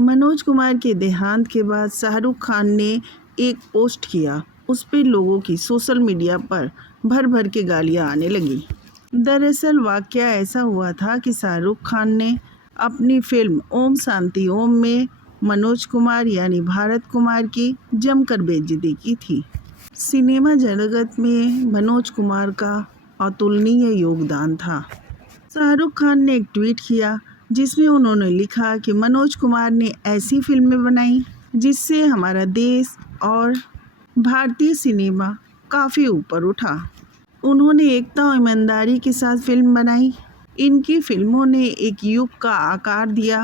मनोज कुमार के देहांत के बाद शाहरुख खान ने एक पोस्ट किया। उस पर लोगों की सोशल मीडिया पर भर भर के गालियां आने लगी। दरअसल वाकया ऐसा हुआ था कि शाहरुख खान ने अपनी फिल्म ओम शांति ओम में मनोज कुमार यानी भारत कुमार की जमकर बेइज्जती की थी। सिनेमा जगत में मनोज कुमार का अतुलनीय योगदान था। शाहरुख खान ने एक ट्वीट किया जिसमें उन्होंने लिखा कि मनोज कुमार ने ऐसी फिल्में बनाई जिससे हमारा देश और भारतीय सिनेमा काफ़ी ऊपर उठा। उन्होंने एकता और ईमानदारी के साथ फिल्म बनाई। इनकी फिल्मों ने एक युग का आकार दिया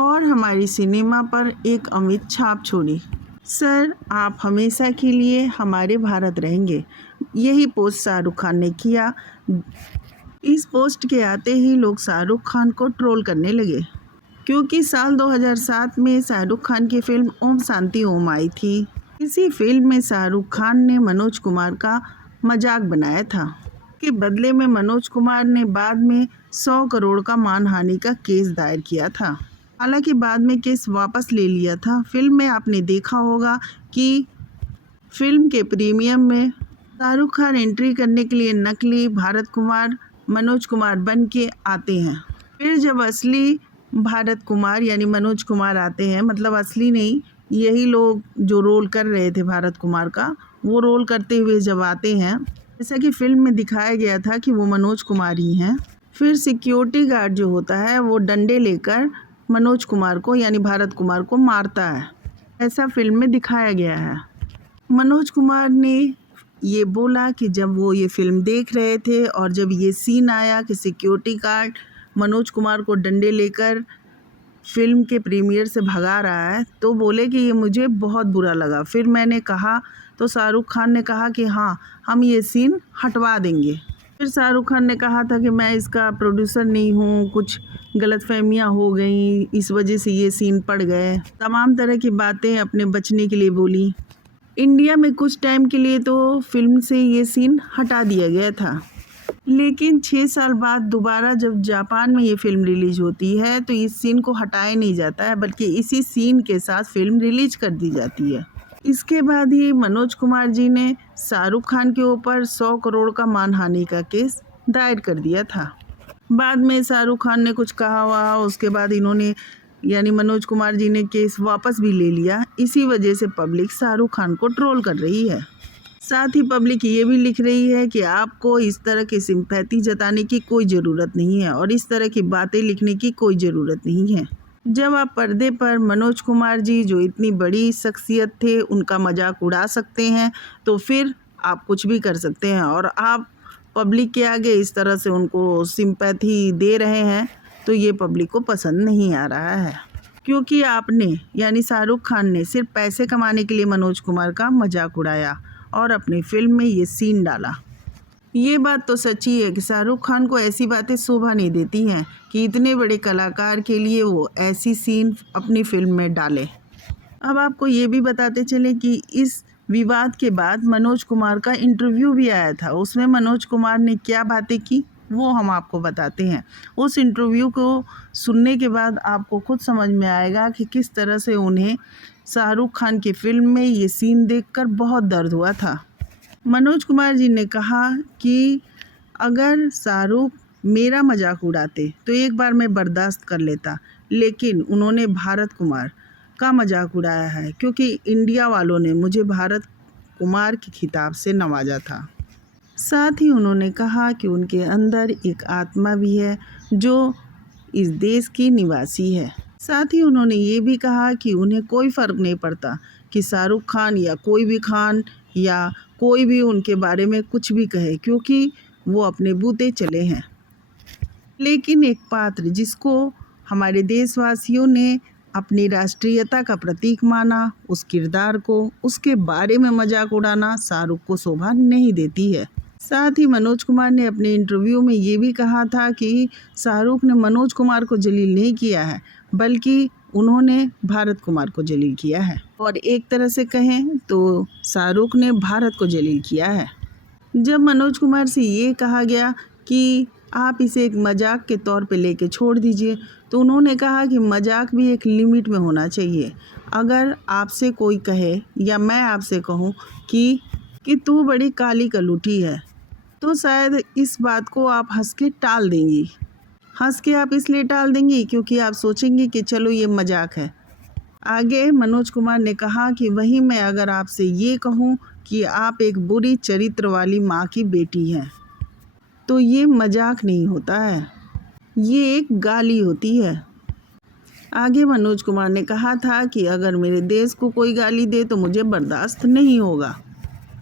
और हमारी सिनेमा पर एक अमिट छाप छोड़ी। सर, आप हमेशा के लिए हमारे भारत रहेंगे। यही पोस्ट शाहरुख खान ने किया। इस पोस्ट के आते ही लोग शाहरुख खान को ट्रोल करने लगे, क्योंकि साल 2007 में शाहरुख खान की फिल्म ओम शांति ओम आई थी। इसी फिल्म में शाहरुख खान ने मनोज कुमार का मजाक बनाया था। के बदले में मनोज कुमार ने बाद में 100 करोड़ का मानहानि का केस दायर किया था। हालांकि बाद में केस वापस ले लिया था। फिल्म में आपने देखा होगा कि फिल्म के प्रीमियम में शाहरुख खान एंट्री करने के लिए नकली भारत कुमार मनोज कुमार बन के आते हैं। फिर जब असली भारत कुमार यानी मनोज कुमार आते हैं, मतलब असली नहीं, यही लोग जो रोल कर रहे थे भारत कुमार का, वो रोल करते हुए जब आते हैं, जैसा कि फिल्म में दिखाया गया था कि वो मनोज कुमार ही हैं, फिर सिक्योरिटी गार्ड जो होता है वो डंडे लेकर मनोज कुमार को यानी भारत कुमार को मारता है। ऐसा फिल्म में दिखाया गया है। मनोज कुमार ने ये बोला कि जब वो ये फिल्म देख रहे थे और जब ये सीन आया कि सिक्योरिटी गार्ड मनोज कुमार को डंडे लेकर फिल्म के प्रीमियर से भगा रहा है, तो बोले कि ये मुझे बहुत बुरा लगा। फिर मैंने कहा तो शाहरुख खान ने कहा कि हाँ, हम ये सीन हटवा देंगे। फिर शाहरुख खान ने कहा था कि मैं इसका प्रोड्यूसर नहीं हूँ, कुछ गलतफहमियाँ हो गई, इस वजह से ये सीन पड़ गए। तमाम तरह की बातें अपने बचने के लिए बोली। इंडिया में कुछ टाइम के लिए तो फिल्म से ये सीन हटा दिया गया था, लेकिन 6 साल बाद दोबारा जब जापान में ये फिल्म रिलीज होती है तो इस सीन को हटाया नहीं जाता है, बल्कि इसी सीन के साथ फिल्म रिलीज कर दी जाती है। इसके बाद ही मनोज कुमार जी ने शाहरुख खान के ऊपर 100 करोड़ का मानहानि का केस दायर कर दिया था। बाद में शाहरुख खान ने कुछ कहा हुआ, उसके बाद इन्होंने यानी मनोज कुमार जी ने केस वापस भी ले लिया। इसी वजह से पब्लिक शाहरुख खान को ट्रोल कर रही है। साथ ही पब्लिक ये भी लिख रही है कि आपको इस तरह की सिंपैथी जताने की कोई ज़रूरत नहीं है और इस तरह की बातें लिखने की कोई ज़रूरत नहीं है। जब आप पर्दे पर मनोज कुमार जी जो इतनी बड़ी शख्सियत थे उनका मजाक उड़ा सकते हैं, तो फिर आप कुछ भी कर सकते हैं। और आप पब्लिक के आगे इस तरह से उनको सिंपैथी दे रहे हैं तो ये पब्लिक को पसंद नहीं आ रहा है, क्योंकि आपने यानी शाहरुख खान ने सिर्फ पैसे कमाने के लिए मनोज कुमार का मजाक उड़ाया और अपनी फिल्म में ये सीन डाला। ये बात तो सच्ची है कि शाहरुख खान को ऐसी बातें शोभा नहीं देती हैं कि इतने बड़े कलाकार के लिए वो ऐसी सीन अपनी फिल्म में डाले। अब आपको ये भी बताते चले कि इस विवाद के बाद मनोज कुमार का इंटरव्यू भी आया था। उसमें मनोज कुमार ने क्या बातें की वो हम आपको बताते हैं। उस इंटरव्यू को सुनने के बाद आपको खुद समझ में आएगा कि किस तरह से उन्हें शाहरुख खान की फिल्म में ये सीन देखकर बहुत दर्द हुआ था। मनोज कुमार जी ने कहा कि अगर शाहरुख मेरा मजाक उड़ाते तो एक बार मैं बर्दाश्त कर लेता, लेकिन उन्होंने भारत कुमार का मजाक उड़ाया है, क्योंकि इंडिया वालों ने मुझे भारत कुमार के खिताब से नवाजा था। साथ ही उन्होंने कहा कि उनके अंदर एक आत्मा भी है जो इस देश की निवासी है। साथ ही उन्होंने ये भी कहा कि उन्हें कोई फ़र्क नहीं पड़ता कि शाहरुख खान या कोई भी खान या कोई भी उनके बारे में कुछ भी कहे, क्योंकि वो अपने बूते चले हैं। लेकिन एक पात्र जिसको हमारे देशवासियों ने अपनी राष्ट्रीयता का प्रतीक माना, उस किरदार को, उसके बारे में मजाक उड़ाना शाहरुख को शोभा नहीं देती है। साथ ही मनोज कुमार ने अपने इंटरव्यू में ये भी कहा था कि शाहरुख ने मनोज कुमार को जलील नहीं किया है, बल्कि उन्होंने भारत कुमार को जलील किया है। और एक तरह से कहें तो शाहरुख ने भारत को जलील किया है। जब मनोज कुमार से ये कहा गया कि आप इसे एक मजाक के तौर पे लेके छोड़ दीजिए, तो उन्होंने कहा कि मजाक भी एक लिमिट में होना चाहिए। अगर आपसे कोई कहे या मैं आपसे कहूँ कि तू बड़ी काली कलूटी है, तो शायद इस बात को आप हंस के टाल देंगी। हंस के आप इसलिए टाल देंगी क्योंकि आप सोचेंगी कि चलो ये मजाक है। आगे मनोज कुमार ने कहा कि वहीं मैं अगर आपसे ये कहूँ कि आप एक बुरी चरित्र वाली माँ की बेटी हैं, तो ये मजाक नहीं होता है, ये एक गाली होती है। आगे मनोज कुमार ने कहा था कि अगर मेरे देश को कोई गाली दे तो मुझे बर्दाश्त नहीं होगा।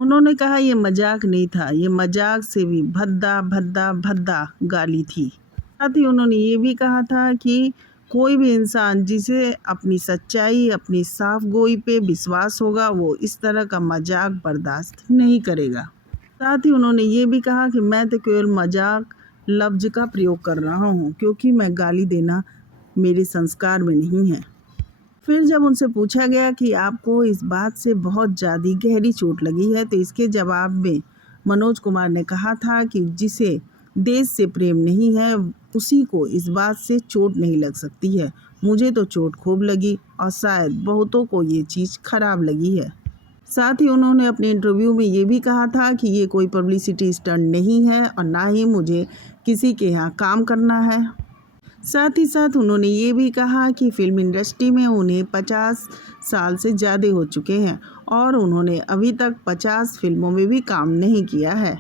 उन्होंने कहा ये मजाक नहीं था, ये मजाक से भी भद्दा भद्दा भद्दा गाली थी। साथ ही उन्होंने ये भी कहा था कि कोई भी इंसान जिसे अपनी सच्चाई, अपनी साफ गोई पे विश्वास होगा, वो इस तरह का मजाक बर्दाश्त नहीं करेगा। साथ ही उन्होंने ये भी कहा कि मैं तो केवल मजाक लफ्ज का प्रयोग कर रहा हूँ, क्योंकि मैं गाली देना मेरे संस्कार में नहीं है। फिर जब उनसे पूछा गया कि आपको इस बात से बहुत ज़्यादा गहरी चोट लगी है, तो इसके जवाब में मनोज कुमार ने कहा था कि जिसे देश से प्रेम नहीं है उसी को इस बात से चोट नहीं लग सकती है। मुझे तो चोट खूब लगी और शायद बहुतों को ये चीज़ खराब लगी है। साथ ही उन्होंने अपने इंटरव्यू में ये भी कहा था कि ये कोई पब्लिसिटी स्टंट नहीं है और ना ही मुझे किसी के यहाँ काम करना है। साथ ही साथ उन्होंने ये भी कहा कि फिल्म इंडस्ट्री में उन्हें 50 साल से ज़्यादा हो चुके हैं और उन्होंने अभी तक 50 फिल्मों में भी काम नहीं किया है।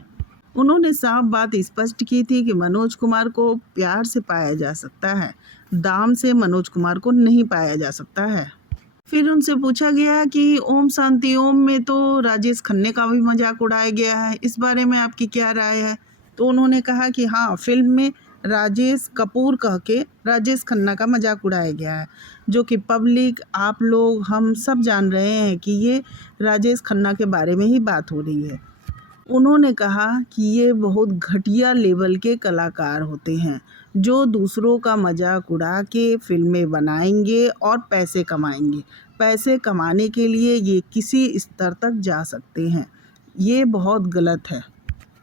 उन्होंने साफ बात स्पष्ट की थी कि मनोज कुमार को प्यार से पाया जा सकता है, दाम से मनोज कुमार को नहीं पाया जा सकता है। फिर उनसे पूछा गया कि ओम शांति ओम में तो राजेश खन्ना का भी मजाक उड़ाया गया है, इस बारे में आपकी क्या राय है? तो उन्होंने कहा कि हाँ, फिल्म में राजेश कपूर कह के राजेश खन्ना का मजाक उड़ाया गया है, जो कि पब्लिक, आप लोग, हम सब जान रहे हैं कि ये राजेश खन्ना के बारे में ही बात हो रही है। उन्होंने कहा कि ये बहुत घटिया लेवल के कलाकार होते हैं जो दूसरों का मजाक उड़ा के फिल्में बनाएंगे और पैसे कमाएंगे। पैसे कमाने के लिए ये किसी स्तर तक जा सकते हैं, ये बहुत गलत है।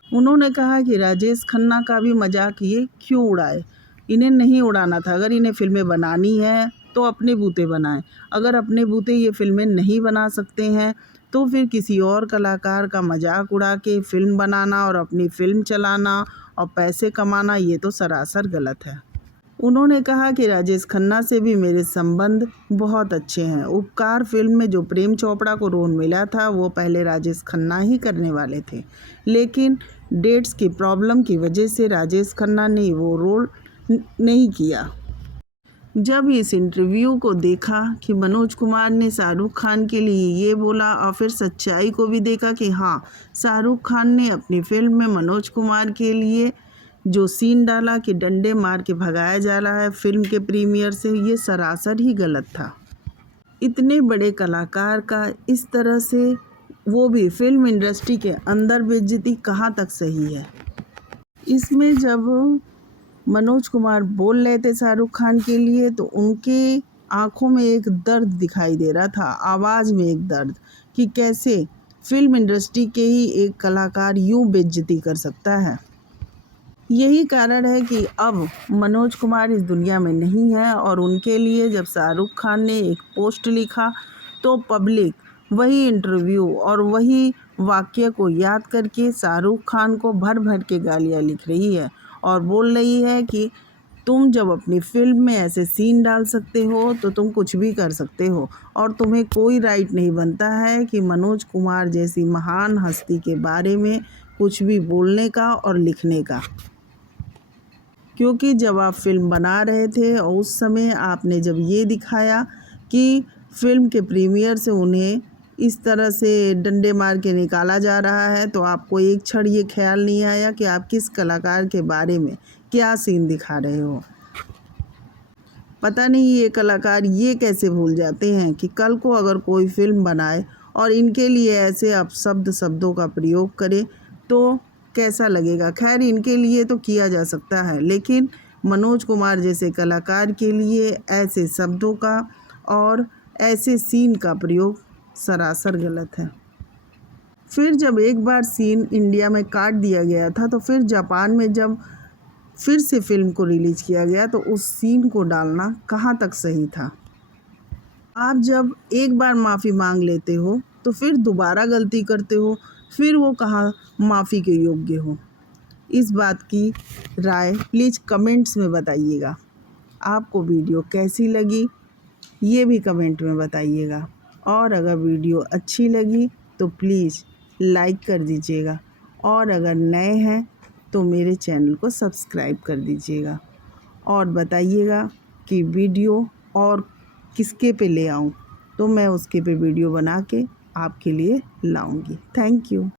उन्होंने कहा कि राजेश खन्ना का भी मजाक ये क्यों उड़ाए, इन्हें नहीं उड़ाना था। अगर इन्हें फिल्में बनानी है तो अपने बूते बनाएं। अगर अपने बूते ये फिल्में नहीं बना सकते हैं तो फिर किसी और कलाकार का मजाक उड़ा के फिल्म बनाना और अपनी फिल्म चलाना और पैसे कमाना, ये तो सरासर गलत है। उन्होंने कहा कि राजेश खन्ना से भी मेरे संबंध बहुत अच्छे हैं। उपकार फिल्म में जो प्रेम चोपड़ा को रोल मिला था वो पहले राजेश खन्ना ही करने वाले थे, लेकिन डेट्स की प्रॉब्लम की वजह से राजेश खन्ना ने वो रोल नहीं किया। जब इस इंटरव्यू को देखा कि मनोज कुमार ने शाहरुख खान के लिए ये बोला और फिर सच्चाई को भी देखा कि हाँ, शाहरुख खान ने अपनी फिल्म में मनोज कुमार के लिए जो सीन डाला कि डंडे मार के भगाया जा रहा है फिल्म के प्रीमियर से, ये सरासर ही गलत था। इतने बड़े कलाकार का इस तरह से, वो भी फिल्म इंडस्ट्री के अंदर, बेइज्जती कहाँ तक सही है? इसमें जब मनोज कुमार बोल रहे थे शाहरुख खान के लिए तो उनके आंखों में एक दर्द दिखाई दे रहा था, आवाज़ में एक दर्द, कि कैसे फिल्म इंडस्ट्री के ही एक कलाकार यूँ बेइज्जती कर सकता है। यही कारण है कि अब मनोज कुमार इस दुनिया में नहीं है और उनके लिए जब शाहरुख खान ने एक पोस्ट लिखा तो पब्लिक वही इंटरव्यू और वही वाक्य को याद करके शाहरुख खान को भर भर के गालियाँ लिख रही है और बोल रही है कि तुम जब अपनी फिल्म में ऐसे सीन डाल सकते हो तो तुम कुछ भी कर सकते हो और तुम्हें कोई राइट नहीं बनता है कि मनोज कुमार जैसी महान हस्ती के बारे में कुछ भी बोलने का और लिखने का। क्योंकि जब आप फिल्म बना रहे थे और उस समय आपने जब ये दिखाया कि फिल्म के प्रीमियर से उन्हें इस तरह से डंडे मार के निकाला जा रहा है, तो आपको एक क्षण ये ख्याल नहीं आया कि आप किस कलाकार के बारे में क्या सीन दिखा रहे हो। पता नहीं ये कलाकार ये कैसे भूल जाते हैं कि कल को अगर कोई फिल्म बनाए और इनके लिए ऐसे अपशब्द शब्दों का प्रयोग करे तो कैसा लगेगा। खैर, इनके लिए तो किया जा सकता है, लेकिन मनोज कुमार जैसे कलाकार के लिए ऐसे शब्दों का और ऐसे सीन का प्रयोग सरासर गलत है। फिर जब एक बार सीन इंडिया में काट दिया गया था तो फिर जापान में जब फिर से फिल्म को रिलीज किया गया तो उस सीन को डालना कहाँ तक सही था। आप जब एक बार माफ़ी मांग लेते हो तो फिर दोबारा गलती करते हो, फिर वो कहाँ माफ़ी के योग्य हो। इस बात की राय प्लीज़ कमेंट्स में बताइएगा। आपको वीडियो कैसी लगी ये भी कमेंट में बताइएगा, और अगर वीडियो अच्छी लगी तो प्लीज़ लाइक कर दीजिएगा, और अगर नए हैं तो मेरे चैनल को सब्सक्राइब कर दीजिएगा, और बताइएगा कि वीडियो और किसके पे ले आऊँ, तो मैं उसके पे वीडियो बना के आपके लिए लाऊंगी। Thank you.